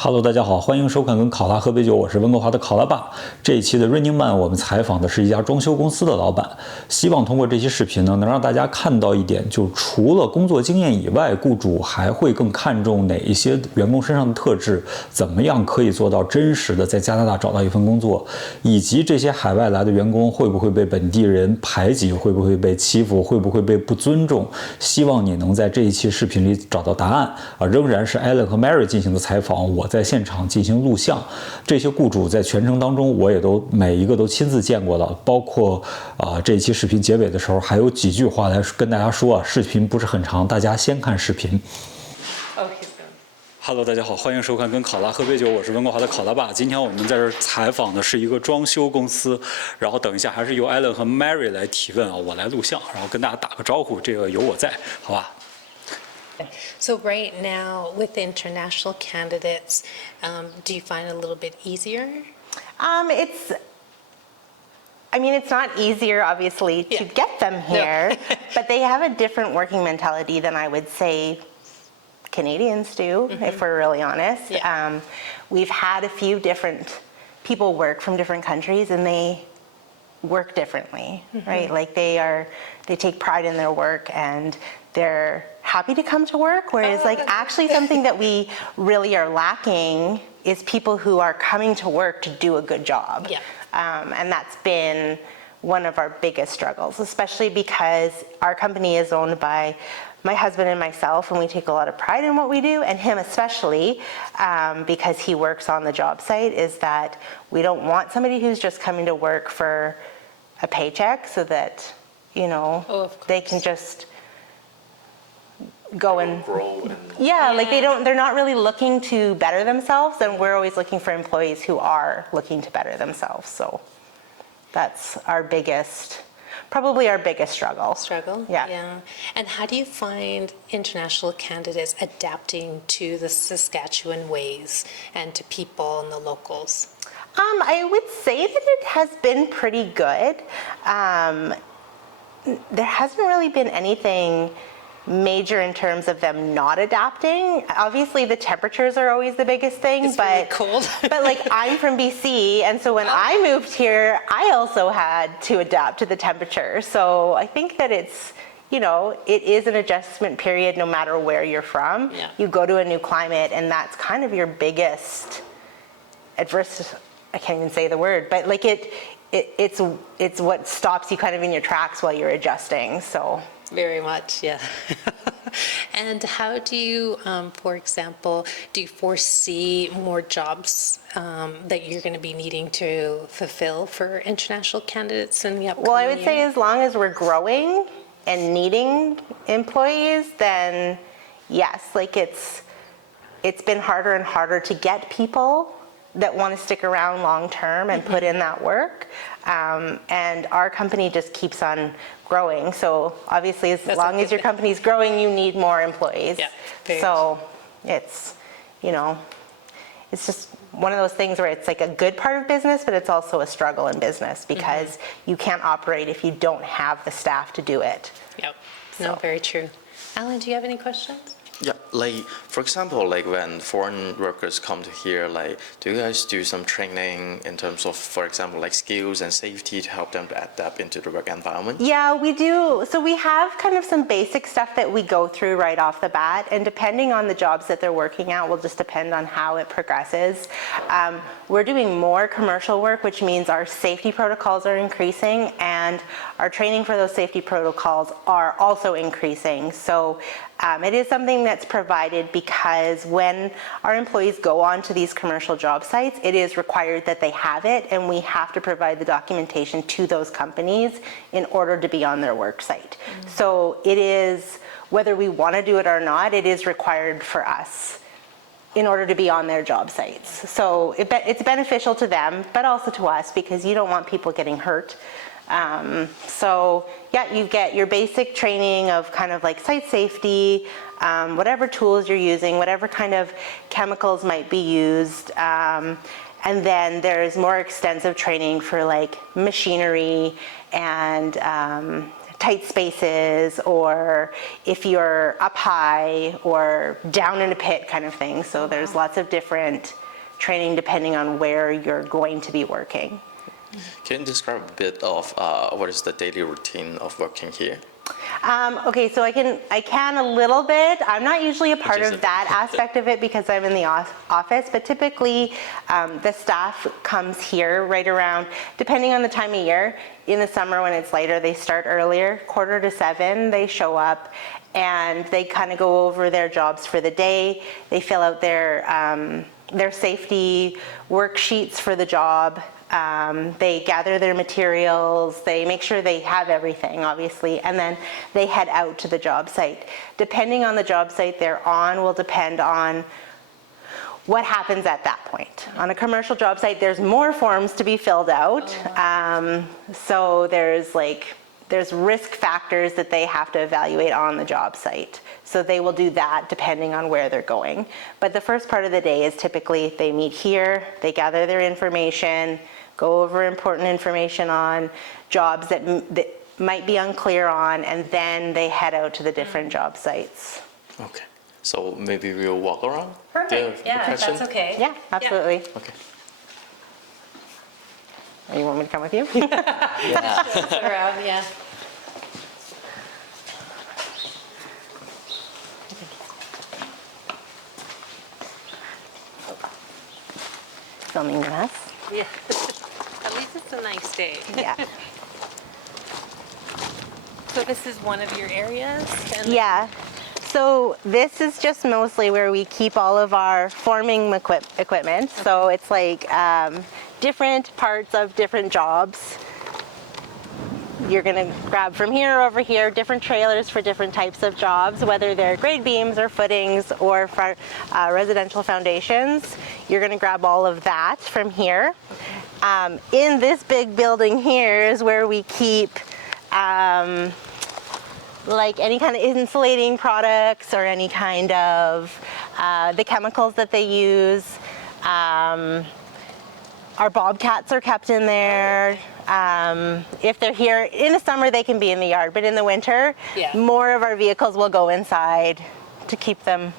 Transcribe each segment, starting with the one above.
Hello， 大家好，欢迎收看跟考拉喝杯酒，我是温哥华的考拉爸。这一期的 Running Man， 我们采访的是一家装修公司的老板，希望通过这期视频呢，能让大家看到一点，就除了工作经验以外，雇主还会更看重哪一些员工身上的特质，怎么样可以做到真实的在加拿大找到一份工作，以及这些海外来的员工会不会被本地人排挤，会不会被欺负，会不会被不尊重。希望你能在这一期视频里找到答案。仍然是 Alan 和 Mary 进行的采访，我在现场进行录像。这些雇主在全程当中，我也都每一个都亲自见过了，包括这一期视频结尾的时候，还有几句话来跟大家说视频不是很长，大家先看视频。Hello， 大家好，欢迎收看跟考拉喝杯酒，我是温哥华的考拉爸。今天我们在这儿采访的是一个装修公司，然后等一下还是由 Alan 和 Mary 来提问我来录像，然后跟大家打个招呼，这个有我在，好吧？So right now, with international candidates, do you find it a little bit easier? It's not easier, obviously, to get them here, but they have a different working mentality than I would say Canadians do, if we're really honest. Yeah. We've had a few different people work from different countries, and they work differently, right? Like they take pride in their work, and they're happy to come to work, whereas actually something that we really are lacking is people who are coming to work to do a good job. Yeah. And that's been one of our biggest struggles, especially because our company is owned by my husband and myself, and we take a lot of pride in what we do, and him especially, because he works on the job site, is that we don't want somebody who's just coming to work for a paycheck so that, they can just go and grow and they're not really looking to better themselves, and we're always looking for employees who are looking to better themselves. So that's probably our biggest struggle. Yeah. And how do you find international candidates adapting to the Saskatchewan ways and to people and the locals? I would say that it has been pretty good. There hasn't really been anything major in terms of them not adapting. Obviously the temperatures are always the biggest thing, it's but really cold. but I'm from BC, and so when I moved here, I also had to adapt to the temperature. So I think that it's, it is an adjustment period no matter where you're from. Yeah. You go to a new climate, and that's kind of your biggest adverse, I can't even say the word, but it's what stops you kind of in your tracks while you're adjusting. So Very much, yeah. And how do you, for example, do you foresee more jobs that you're going to be needing to fulfill for international candidates in the upcoming Well, I would say year? as long as we're growing and needing employees, then yes, it's been harder and harder to get people that want to stick around long term and put in that work. And our company just keeps on growing. So obviously, as long as your company's growing, you need more employees. Yeah, so it's just one of those things where it's like a good part of business, but it's also a struggle in business because you can't operate if you don't have the staff to do it. Yep. No, very true. Alan, do you have any questions? yeah, for example, when foreign workers come to here, do you guys do some training in terms of, for example, skills and safety to help them to adapt into the work environment? Yeah, we do. So we have kind of some basic stuff that we go through right off the bat, and depending on the jobs that they're working at will just depend on how it progresses. We're doing more commercial work, which means our safety protocols are increasing, and our training for those safety protocols are also increasing. So it is something that's provided because when our employees go on to these commercial job sites, it is required that they have it, and we have to provide the documentation to those companies in order to be on their work site. So it is, whether we want to do it or not, it is required for us in order to be on their job sites. So it's beneficial to them, but also to us, because you don't want people getting hurt. So yeah, you get your basic training of kind of site safety, whatever tools you're using, whatever kind of chemicals might be used. And then there's more extensive training for machinery and tight spaces, or if you're up high or down in a pit kind of thing. So there's lots of different training depending on where you're going to be working. Can you describe a bit of what is the daily routine of working here? Okay, so I can a little bit. I'm not usually a part of that aspect of it because I'm in the office, but typically the staff comes here right around, depending on the time of year. In the summer when it's lighter, they start earlier, 6:45 they show up, and they kind of go over their jobs for the day. They fill out their safety worksheets for the job. They gather their materials, they make sure they have everything, obviously, and then they head out to the job site. Depending on the job site they're on will depend on what happens at that point. On a commercial job site, there's more forms to be filled out. So there's risk factors that they have to evaluate on the job site. So they will do that depending on where they're going. But the first part of the day is typically they meet here, they gather their information, go over important information on jobs that might be unclear on, and then they head out to the different job sites. Okay. So maybe we'll walk around? Perfect. Yeah, if that's okay. Yeah, absolutely. Okay. You want me to come with you? Around, yeah. Filming the mess. Yeah. At least it's a nice day. Yeah. So this is one of your areas? Yeah. So this is just mostly where we keep all of our forming equipment. So it's like different parts of different jobs. You're gonna grab from here over here, different trailers for different types of jobs, whether they're grade beams or footings or for residential foundations. You're gonna grab all of that from here. In this big building here is where we keep like any kind of insulating products or any kind of the chemicals that they use. Our bobcats are kept in there. If they're here in the summer, they can be in the yard, but in the winter, more of our vehicles will go inside to keep them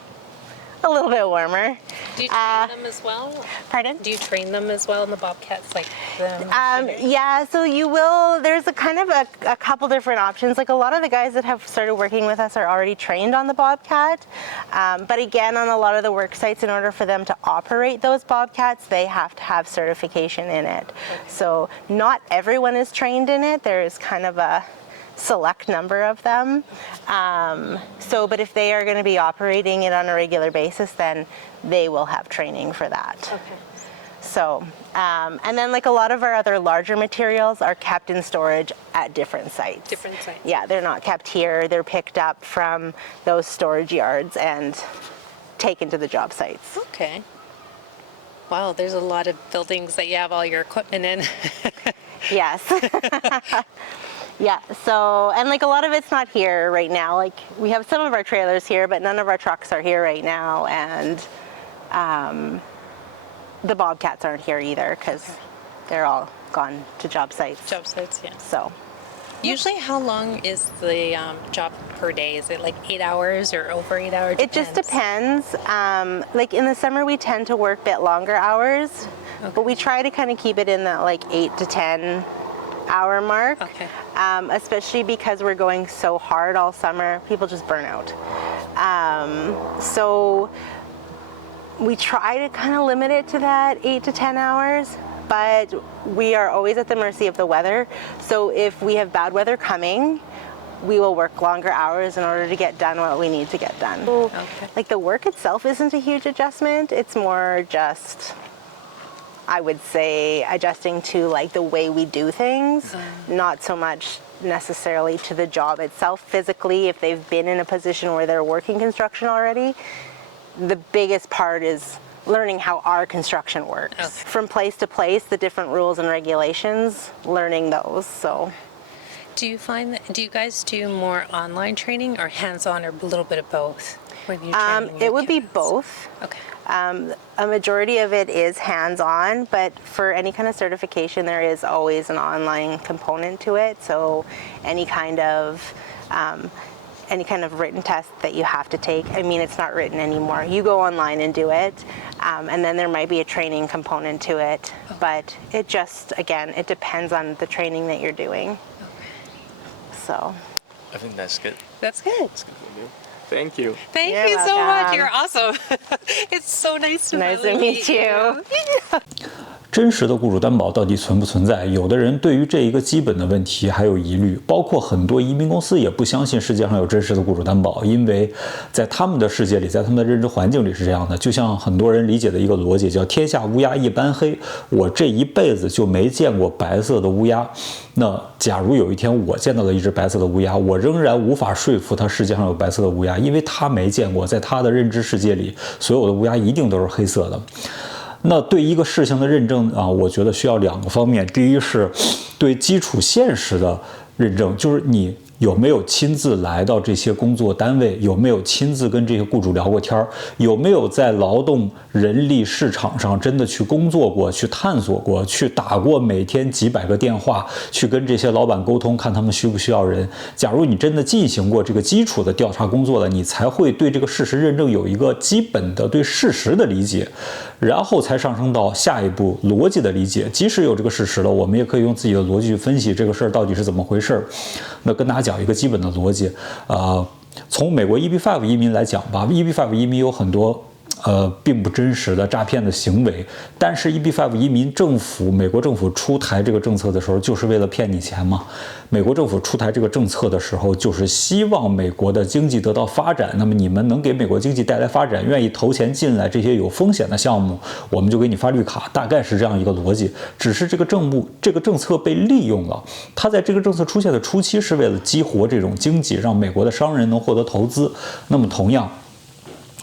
a little bit warmer. Do you train them as well? Pardon? Do you train them as well in the bobcats, like the yeah, so you will, there's a kind of a couple different options. Like a lot of the guys that have started working with us are already trained on the bobcat. But again, on a lot of the work sites, in order for them to operate those bobcats, they have to have certification in it. Okay. So not everyone is trained in it. There is kind of a select number of them. But if they are going to be operating it on a regular basis, then they will have training for that. Okay. So, and then like a lot of our other larger materials are kept in storage at different sites. Different sites. Yeah, they're not kept here. They're picked up from those storage yards and taken to the job sites. Okay. Wow, there's a lot of buildings that you have all your equipment in. Yes. Yeah, so, and like a lot of it's not here right now. Like we have some of our trailers here, but none of our trucks are here right now. And the bobcats aren't here either because they're all gone to job sites. Job sites, yeah. So. Usually how long is the job per day? Is it like 8 hours or over 8 hours? It just depends. Like in the summer we tend to work a bit longer hours, but we try to kind of keep it in that like 8 to 10 hour mark, especially because we're going so hard all summer, people just burn out. So we try to kind of limit it to that 8 to 10 hours, but we are always at the mercy of the weather. So if we have bad weather coming, we will work longer hours in order to get done what we need to get done. Okay. Like the work itself isn't a huge adjustment, it's more just, I would say, adjusting to like the way we do things, not so much necessarily to the job itself physically. If they've been in a position where they're working construction already, the biggest part is learning how our construction works. Okay. From place to place, the different rules and regulations, learning those. So. Do you find that, do you guys do more online training or hands-on or a little bit of both when you train? It would be both. Okay. A majority of it is hands-on, but for any kind of certification, there is always an online component to it. So any kind of written test that you have to take. I mean, it's not written anymore. You go online and do it, and then there might be a training component to it. But it just, again, it depends on the training that you're doing. So. I think that's good. That's good. Thank you. Thank You're you so much. welcome. You're awesome. It's so nice to Nice finally to meet you. 真实的雇主担保到底存不存在？有的人对于这一个基本的问题还有疑虑，包括很多移民公司也不相信世界上有真实的雇主担保，因为在他们的世界里，在他们的认知环境里是这样的。就像很多人理解的一个逻辑，叫天下乌鸦一般黑，我这一辈子就没见过白色的乌鸦。那假如有一天我见到了一只白色的乌鸦，我仍然无法说服他世界上有白色的乌鸦，因为他没见过，在他的认知世界里，所有的乌鸦一定都是黑色的。那对一个事情的认证啊，我觉得需要两个方面。第一是对基础现实的认证，就是你有没有亲自来到这些工作单位，有没有亲自跟这些雇主聊过天儿，有没有在劳动人力市场上真的去工作过，去探索过，去打过每天几百个电话，去跟这些老板沟通，看他们需不需要人。假如你真的进行过这个基础的调查工作了，你才会对这个事实认证有一个基本的对事实的理解，然后才上升到下一步逻辑的理解。即使有这个事实了，我们也可以用自己的逻辑去分析这个事儿到底是怎么回事。那跟大家讲一个基本的逻辑，从美国 EB-5 移民来讲吧 ，EB-5 移民有很多并不真实的诈骗的行为，但是 EB-5 移民美国政府出台这个政策的时候，就是为了骗你钱嘛。美国政府出台这个政策的时候，就是希望美国的经济得到发展。那么你们能给美国经济带来发展，愿意投钱进来这些有风险的项目，我们就给你发绿卡，大概是这样一个逻辑。只是这个政策被利用了，它在这个政策出现的初期是为了激活这种经济，让美国的商人能获得投资。那么同样，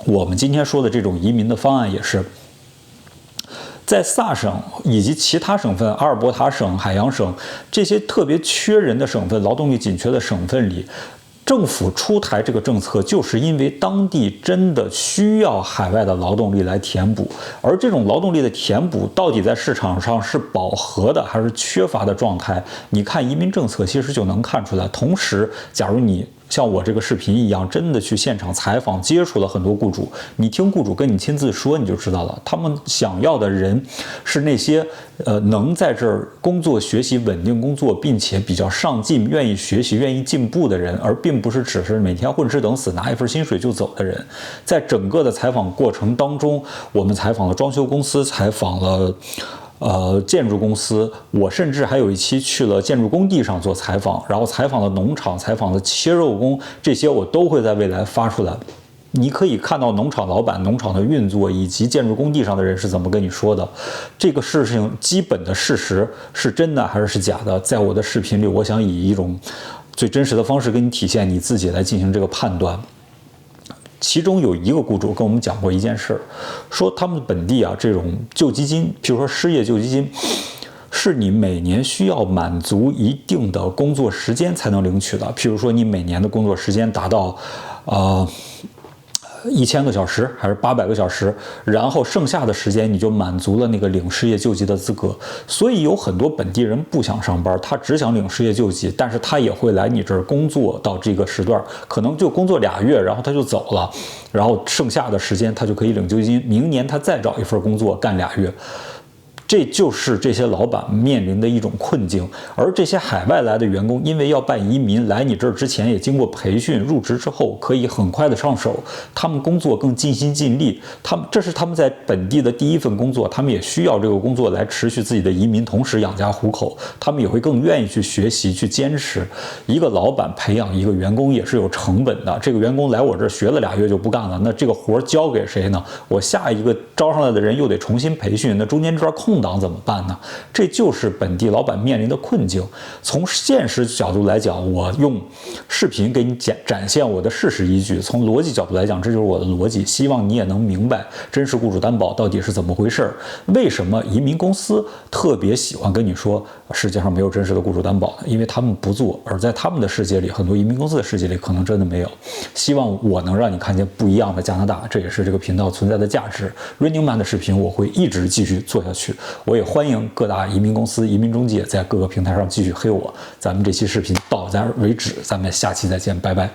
我们今天说的这种移民的方案也是，在萨省以及其他省份，阿尔伯塔省、海洋省这些特别缺人的省份、劳动力紧缺的省份里，政府出台这个政策，就是因为当地真的需要海外的劳动力来填补，而这种劳动力的填补到底在市场上是饱和的还是缺乏的状态，你看移民政策其实就能看出来。同时，假如你像我这个视频一样，真的去现场采访，接触了很多雇主，你听雇主跟你亲自说，你就知道了，他们想要的人是那些能在这儿工作、学习、稳定工作，并且比较上进、愿意学习、愿意进步的人，而并不是只是每天混吃等死、拿一份薪水就走的人。在整个的采访过程当中，我们采访了装修公司，采访了建筑公司，我甚至还有一期去了建筑工地上做采访，然后采访了农场，采访了切肉工，这些我都会在未来发出来。你可以看到农场老板、农场的运作，以及建筑工地上的人是怎么跟你说的。这个事情基本的事实是真的还是假的，在我的视频里，我想以一种最真实的方式跟你体现，你自己来进行这个判断。其中有一个雇主跟我们讲过一件事，说他们本地啊这种救济金，比如说失业救济金，是你每年需要满足一定的工作时间才能领取的。譬如说你每年的工作时间达到1000个小时还是800个小时，然后剩下的时间你就满足了那个领失业救济的资格。所以有很多本地人不想上班，他只想领失业救济，但是他也会来你这儿工作到这个时段，可能就工作2月，然后他就走了，然后剩下的时间他就可以领救济金，明年他再找一份工作干2月。这就是这些老板面临的一种困境，而这些海外来的员工，因为要办移民，来你这儿之前也经过培训，入职之后可以很快的上手，他们工作更尽心尽力，这是他们在本地的第一份工作，他们也需要这个工作来持续自己的移民，同时养家糊口，他们也会更愿意去学习去坚持。一个老板培养一个员工也是有成本的，这个员工来我这儿学了2月就不干了，那这个活交给谁呢？我下一个招上来的人又得重新培训，那中间这段空空档怎么办呢？这就是本地老板面临的困境。从现实角度来讲，我用视频给你展现我的事实依据；从逻辑角度来讲，这就是我的逻辑。希望你也能明白真实雇主担保到底是怎么回事，为什么移民公司特别喜欢跟你说世界上没有真实的雇主担保呢？因为他们不做，而在他们的世界里，很多移民公司的世界里可能真的没有。希望我能让你看见不一样的加拿大，这也是这个频道存在的价值。Running Man 的视频我会一直继续做下去，我也欢迎各大移民公司、移民中介在各个平台上继续黑我。咱们这期视频到此为止，咱们下期再见，拜拜。